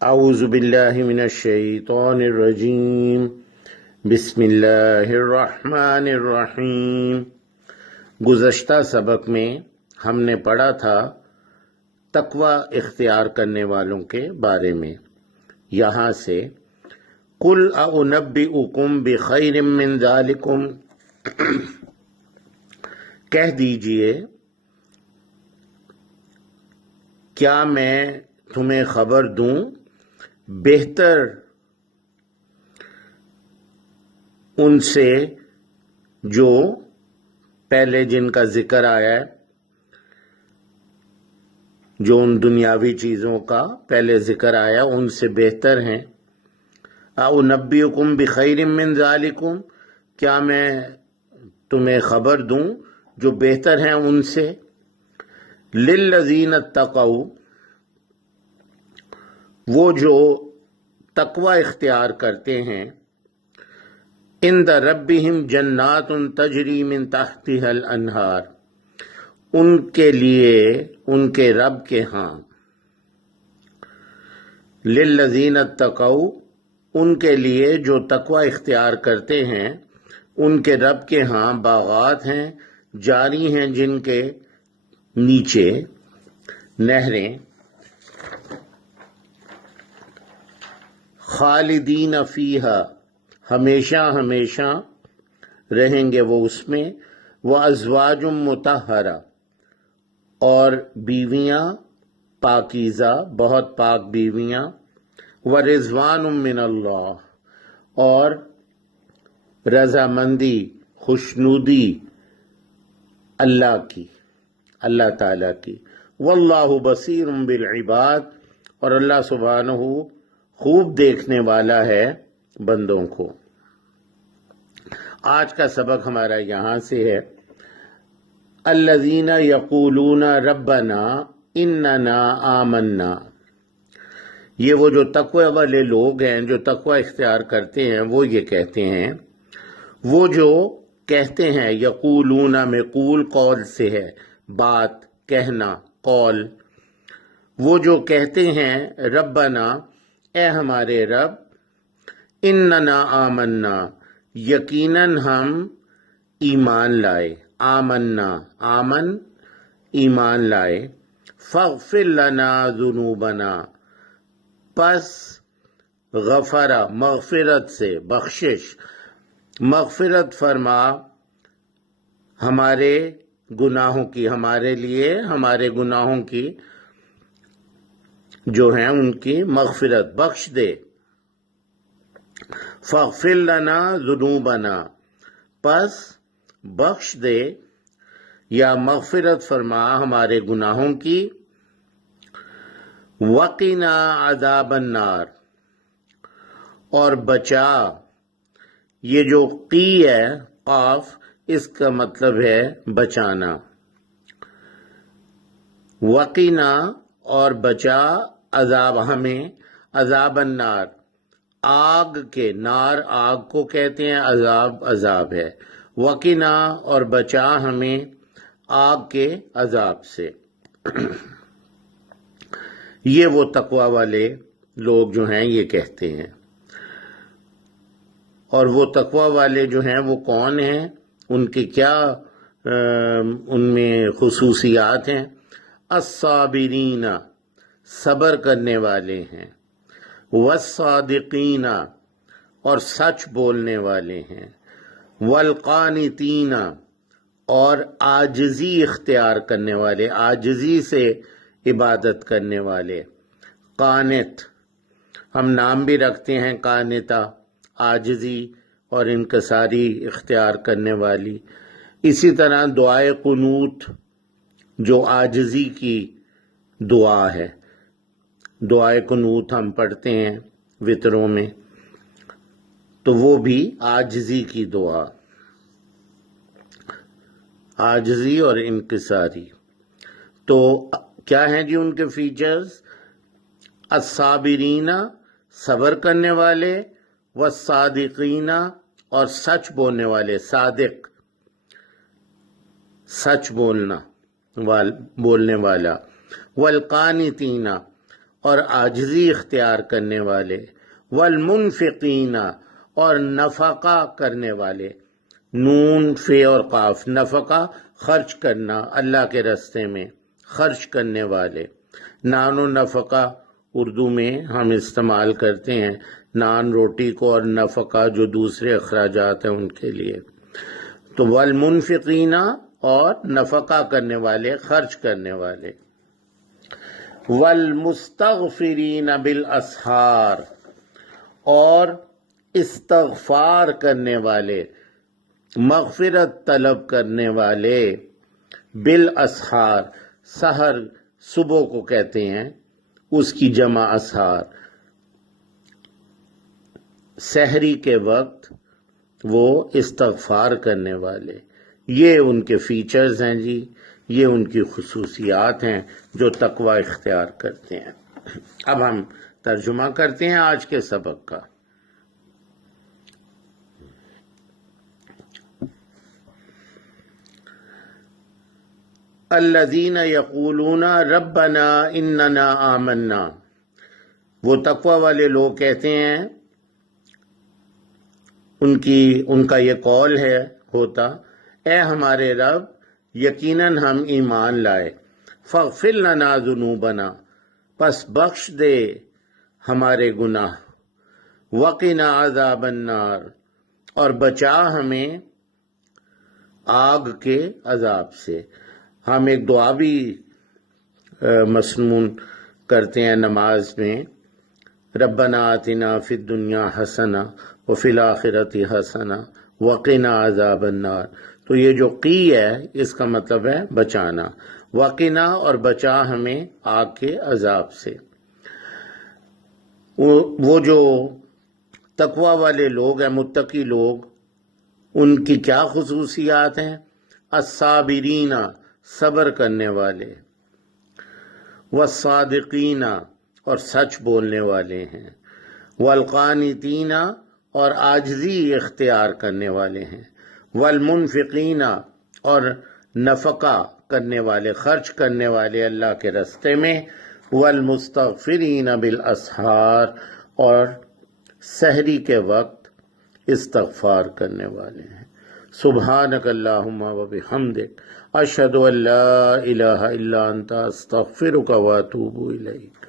اعوذ باللہ من الشیطان الرجیم بسم اللہ الرحمن الرحیم۔ گزشتہ سبق میں ہم نے پڑھا تھا تقوی اختیار کرنے والوں کے بارے میں۔ یہاں سے قُلْ أَنُبِّئُكُمْ بِخَيْرٍ مِّن ذَلِكُمْ، کہہ دیجئے کیا میں تمہیں خبر دوں بہتر ان سے جو پہلے جن کا ذکر آیا ہے، جو ان دنیاوی چیزوں کا پہلے ذکر آیا ان سے بہتر ہیں۔ اَنُبِّئُكُمْ بِخَيْرٍ مِّن ذَلِكُمْ، کیا میں تمہیں خبر دوں جو بہتر ہیں ان سے۔ لِلَّذِينَ اتَّقَوْا، وہ جو تقوی اختیار کرتے ہیں، عند ربہم جنات تجری من تحتها الانہار، ان کے لیے ان کے رب کے ہاں۔ للذین اتقوا، ان کے لیے جو تقوی اختیار کرتے ہیں ان کے رب کے ہاں باغات ہیں، جاری ہیں جن کے نیچے نہریں، خالدین فیہا، ہمیشہ ہمیشہ رہیں گے وہ اس میں، وازواج مطہرہ، اور بیویاں پاکیزہ، بہت پاک بیویاں، ورضوان من اللہ، اور رضامندی خوشنودی اللہ کی، اللہ تعالیٰ کی۔ واللہ بصیر بالعباد، اور اللہ سبحانہ خوب دیکھنے والا ہے بندوں کو۔ آج کا سبق ہمارا یہاں سے ہے، الذین یقولون ربنا اننا آمنا، یہ وہ جو تقوی والے لوگ ہیں جو تقوی اختیار کرتے ہیں وہ یہ کہتے ہیں، وہ جو کہتے ہیں، یقولون میں قول قول سے ہے، بات کہنا، قول، وہ جو کہتے ہیں ربنا، اے ہمارے رب، اننا آمنا، یقیناً ہم ایمان لائے، آمنا، آمن ایمان لائے، فاغفر لنا ذنوبنا، پس غفرہ مغفرت سے، بخشش، مغفرت فرما ہمارے گناہوں کی، ہمارے لیے ہمارے گناہوں کی جو ہیں ان کی مغفرت، بخش دے۔ فاغفر لنا ذنوبنا، پس بخش دے یا مغفرت فرما ہمارے گناہوں کی، وقنا عذاب النار، اور بچا، یہ جو قی ہے قاف، اس کا مطلب ہے بچانا، وقنا، اور بچا، عذاب ہمیں، عذاب النار، آگ کے، نار آگ کو کہتے ہیں، عذاب عذاب ہے، وقنا، اور بچا ہمیں آگ کے عذاب سے۔ یہ وہ تقوی والے لوگ جو ہیں یہ کہتے ہیں، اور وہ تقوی والے جو ہیں وہ کون ہیں، ان کی کیا ان میں خصوصیات ہیں۔ الصابرین، صبر کرنے والے ہیں، والصادقین، اور سچ بولنے والے ہیں، والقانتین، اور عاجزی اختیار کرنے والے، عاجزی سے عبادت کرنے والے۔ قانت، ہم نام بھی رکھتے ہیں قانتہ، عاجزی اور انکساری اختیار کرنے والی۔ اسی طرح دعائے قنوت جو عاجزی کی دعا ہے، دعائے قنوت ہم پڑھتے ہیں وطروں میں، تو وہ بھی عاجزی کی دعا، عاجزی اور انکساری۔ تو کیا ہیں جی ان کے فیچرز؟ الصابرین، صبر کرنے والے، والصادقین، اور سچ بولنے والے، صادق، سچ بولنے والا، والقانتین، اور عاجزی اختیار کرنے والے، والمنفقین اور نفقہ کرنے والے، نون فے اور قاف، نفقہ خرچ کرنا اللہ کے راستے میں، خرچ کرنے والے، نان و نفقہ اردو میں ہم استعمال کرتے ہیں نان روٹی کو، اور نفقہ جو دوسرے اخراجات ہیں ان کے لیے، تو والمنفقین اور نفقہ کرنے والے، خرچ کرنے والے، والمستغفرین بالاسحار اور استغفار کرنے والے، مغفرت طلب کرنے والے، بالاسحار، سحر صبح کو کہتے ہیں، اس کی جمع اسحار، سحری کے وقت وہ استغفار کرنے والے، یہ ان کے فیچرز ہیں جی، یہ ان کی خصوصیات ہیں جو تقوی اختیار کرتے ہیں۔ اب ہم ترجمہ کرتے ہیں آج کے سبق کا۔ الذین یقولون ربنا اننا آمنا، وہ تقوی والے لوگ کہتے ہیں، ان کا یہ قول ہوتا، اے ہمارے رب یقیناً ہم ایمان لائے، فاغفر لنا ذنوبنا، پس بخش دے ہمارے گناہ، وقنا عذاب النار، اور بچا ہمیں آگ کے عذاب سے۔ ہم ایک دعا بھی مسنون کرتے ہیں نماز میں، ربنا آتنا فی الدنیا حسنہ وفی الآخرۃ حسنہ وقنا عذاب النار، تو یہ جو قی ہے اس کا مطلب ہے بچانا، وقنا اور بچا ہمیں آگ کے عذاب سے۔ وہ جو تقوی والے لوگ ہیں، متقی لوگ، ان کی کیا خصوصیات ہیں؟ الصابرین، صبر کرنے والے، والصادقین، اور سچ بولنے والے ہیں، والقانتین، اور عاجزی اختیار کرنے والے ہیں، والمنفقین، اور نفقہ کرنے والے، خرچ کرنے والے اللہ کے راستے میں، والمستغفرین بالاسحار، اور سحری کے وقت استغفار کرنے والے ہیں۔ سبحانک اللہم و بحمدک، اشہد ان لا الہ الا انت، استغفرک و اتوب الیک۔